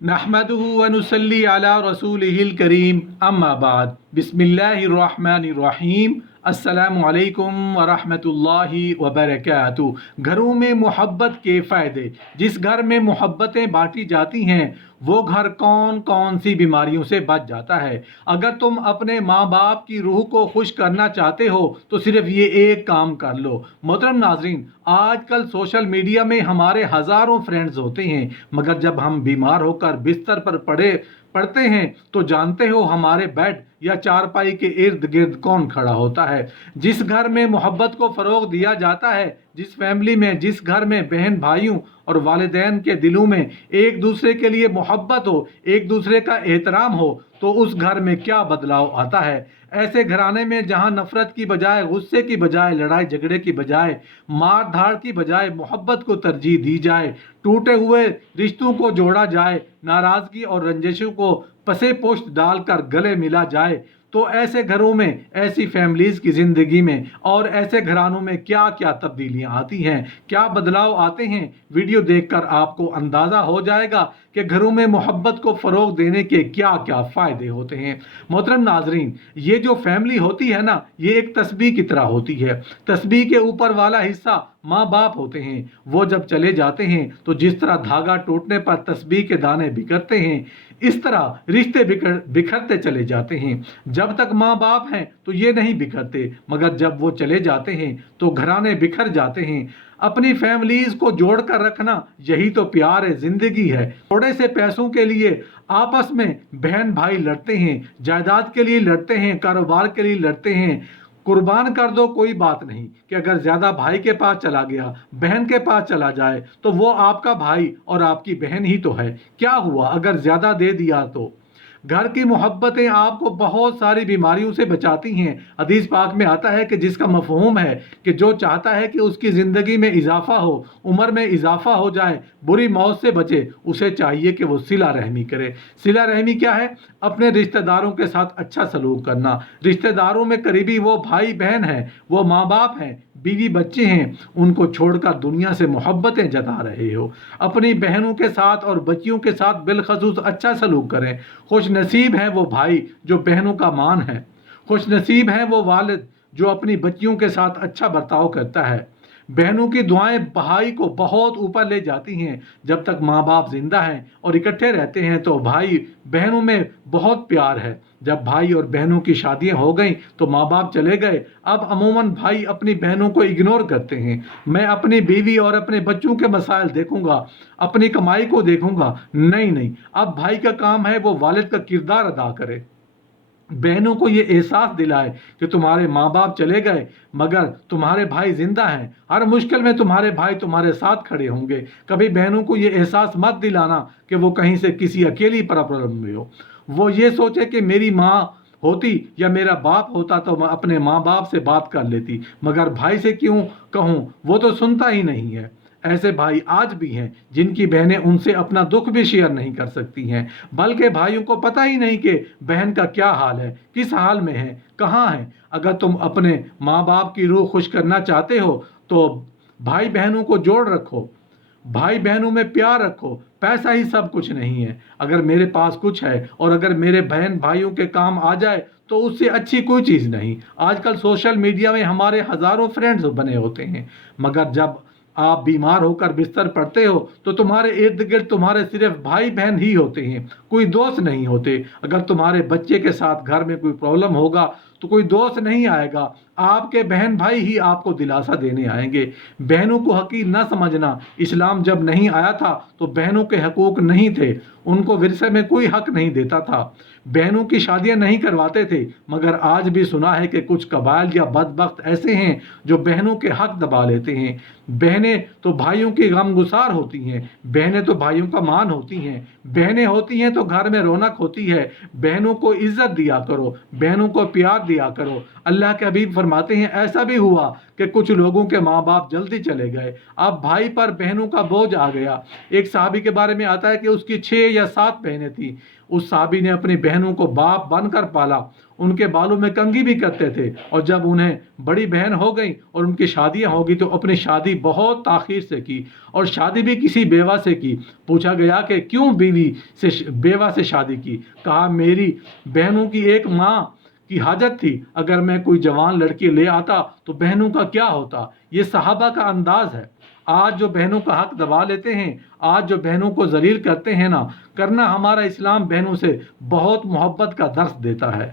नहमदुहु व नुसल्ली अला रसूलिहिल करीम अम्मा बाद बिस्मिल्लाहिर रहमानिर रहीम अस्सलामु अलैकुम व रहमतुल्लाहि व बरकातुहू। घरों में मोहब्बत के फ़ायदे। जिस घर में मोहब्बतें बांटी जाती हैं वो घर कौन कौन सी बीमारियों से बच जाता है। अगर तुम अपने माँ बाप की रूह को खुश करना चाहते हो तो सिर्फ ये एक काम कर लो। मोहतरम नाजरीन, आजकल सोशल मीडिया में हमारे हज़ारों फ्रेंड्स होते हैं, मगर जब हम बीमार होकर बिस्तर पर पड़ते हैं तो जानते हो हमारे बेड या चारपाई के इर्द गिर्द कौन खड़ा होता है। जिस घर में मोहब्बत को फ़रोग दिया जाता है, जिस फैमिली में, जिस घर में बहन भाइयों और वालिदैन के दिलों में एक दूसरे के लिए मोहब्बत हो, एक दूसरे का एहतराम हो, तो उस घर में क्या बदलाव आता है। ऐसे घराने में जहां नफरत की बजाय, गुस्से की बजाय, लड़ाई झगड़े की बजाय, मार धाड़ की बजाय मोहब्बत को तरजीह दी जाए, टूटे हुए रिश्तों को जोड़ा जाए, नाराज़गी और रंजिशों को पसे पोस्ट डालकर गले मिला जाए, तो ऐसे घरों में, ऐसी फैमिलीज़ की ज़िंदगी में और ऐसे घरानों में क्या क्या तब्दीलियां आती हैं, क्या बदलाव आते हैं। वीडियो देखकर आपको अंदाज़ा हो जाएगा कि घरों में मोहब्बत को फ़रोग देने के क्या क्या फ़ायदे होते हैं। मोहतरम नाजरीन, ये जो फैमिली होती है ना, ये एक तस्बीह की तरह होती है। तस्बीह के ऊपर वाला हिस्सा माँ बाप होते हैं। वो जब चले जाते हैं तो जिस तरह धागा टूटने पर तस्बीह के दाने बिखरते हैं, इस तरह रिश्ते बिखरते चले जाते हैं। जब तक माँ बाप हैं तो ये नहीं बिखरते, मगर जब वो चले जाते हैं तो घराने बिखर जाते हैं। अपनी फैमिलीज को जोड़ कर रखना, यही तो प्यार है, जिंदगी है। थोड़े से पैसों के लिए आपस में बहन भाई लड़ते हैं, जायदाद के लिए लड़ते हैं, कारोबार के लिए लड़ते हैं। कुर्बान कर दो, कोई बात नहीं कि अगर ज्यादा भाई के पास चला गया, बहन के पास चला जाए, तो वो आपका भाई और आपकी बहन ही तो है। क्या हुआ अगर ज्यादा दे दिया तो। घर की मोहब्बतें आपको बहुत सारी बीमारियों से बचाती हैं। हदीस पाक में आता है कि जिसका मफहूम है कि जो चाहता है कि उसकी ज़िंदगी में इजाफा हो, उम्र में इजाफा हो जाए, बुरी मौत से बचे, उसे चाहिए कि वो सिला रहमी करे। सिला रहमी क्या है? अपने रिश्तेदारों के साथ अच्छा सलूक करना। रिश्तेदारों में करीबी वो भाई बहन हैं, वो माँ बाप हैं, बीवी बच्चे हैं, उनको छोड़कर दुनिया से मोहब्बतें जता रहे हो। अपनी बहनों के साथ और बच्चियों के साथ बिलखसूस अच्छा सलूक करें। खुश नसीब है वो भाई जो बहनों का मान है। खुश नसीब है वो वालिद जो अपनी बच्चियों के साथ अच्छा बर्ताव करता है। बहनों की दुआएं भाई को बहुत ऊपर ले जाती हैं। जब तक माँ बाप जिंदा हैं और इकट्ठे रहते हैं तो भाई बहनों में बहुत प्यार है। जब भाई और बहनों की शादियां हो गई तो माँ बाप चले गए, अब अमूमन भाई अपनी बहनों को इग्नोर करते हैं। मैं अपनी बीवी और अपने बच्चों के मसाइल देखूंगा, अपनी कमाई को देखूंगा। नहीं नहीं, अब भाई का काम है वो वालिद का किरदार अदा करे, बहनों को ये एहसास दिलाए कि तुम्हारे माँ बाप चले गए मगर तुम्हारे भाई जिंदा हैं। हर मुश्किल में तुम्हारे भाई तुम्हारे साथ खड़े होंगे। कभी बहनों को ये एहसास मत दिलाना कि वो कहीं से किसी अकेली प्रॉब्लम में हो। वो ये सोचे कि मेरी माँ होती या मेरा बाप होता तो मैं अपने माँ बाप से बात कर लेती, मगर भाई से क्यों कहूँ, वो तो सुनता ही नहीं है। ऐसे भाई आज भी हैं जिनकी बहनें उनसे अपना दुख भी शेयर नहीं कर सकती हैं, बल्कि भाइयों को पता ही नहीं कि बहन का क्या हाल है, किस हाल में है, कहाँ है। अगर तुम अपने माँ बाप की रूह खुश करना चाहते हो तो भाई बहनों को जोड़ रखो, भाई बहनों में प्यार रखो। पैसा ही सब कुछ नहीं है। अगर मेरे पास कुछ है और अगर मेरे बहन भाइयों के काम आ जाए तो उससे अच्छी कोई चीज़ नहीं। आजकल सोशल मीडिया में हमारे हज़ारों फ्रेंड्स बने होते हैं, मगर जब आप बीमार होकर बिस्तर पड़ते हो तो तुम्हारे इर्द गिर्द तुम्हारे सिर्फ भाई बहन ही होते हैं, कोई दोस्त नहीं होते। अगर तुम्हारे बच्चे के साथ घर में कोई प्रॉब्लम होगा तो कोई दोस्त नहीं आएगा, आपके बहन भाई ही आपको दिलासा देने आएंगे। बहनों को हकीर न समझना। इस्लाम जब नहीं आया था तो बहनों के हकूक नहीं थे, उनको विरसे में कोई हक नहीं देता था, बहनों की शादियां नहीं करवाते थे। मगर आज भी सुना है कि कुछ कबाइल या बदबख्त ऐसे हैं जो बहनों के हक दबा लेते हैं। बहनें तो भाइयों की गमगुसार होती हैं, बहनें तो भाइयों का मान होती हैं, बहनें होती हैं तो घर में रौनक होती है। बहनों को इज्जत दिया करो, बहनों को प्यार दिया करो। अल्लाह के हबीब फरमाते हैं ऐसा भी हुआ कि कुछ लोगों के माँ बाप जल्दी चले गए, अब भाई पर बहनों का बोझ आ गया। एक साहबी के बारे में आता है कि उसकी 6 या 7 बहनें थी। उस साहबी ने अपनी बहनों को बाप बनकर पाला। ان کے بالوں میں کنگھی بھی کرتے تھے، اور جب انہیں بڑی بہن ہو گئی اور ان کی شادیاں ہو گئی تو اپنی شادی بہت تاخیر سے کی، اور شادی بھی کسی بیوہ سے کی۔ پوچھا گیا کہ کیوں بیوہ سے شادی کی؟ کہا میری بہنوں کی ایک ماں کی حاجت تھی، اگر میں کوئی جوان لڑکی لے آتا تو بہنوں کا کیا ہوتا۔ یہ صحابہ کا انداز ہے۔ آج جو بہنوں کا حق دبا لیتے ہیں، آج جو بہنوں کو ذلیل کرتے ہیں نا، کرنا ہمارا اسلام بہنوں سے بہت محبت کا درس دیتا ہے۔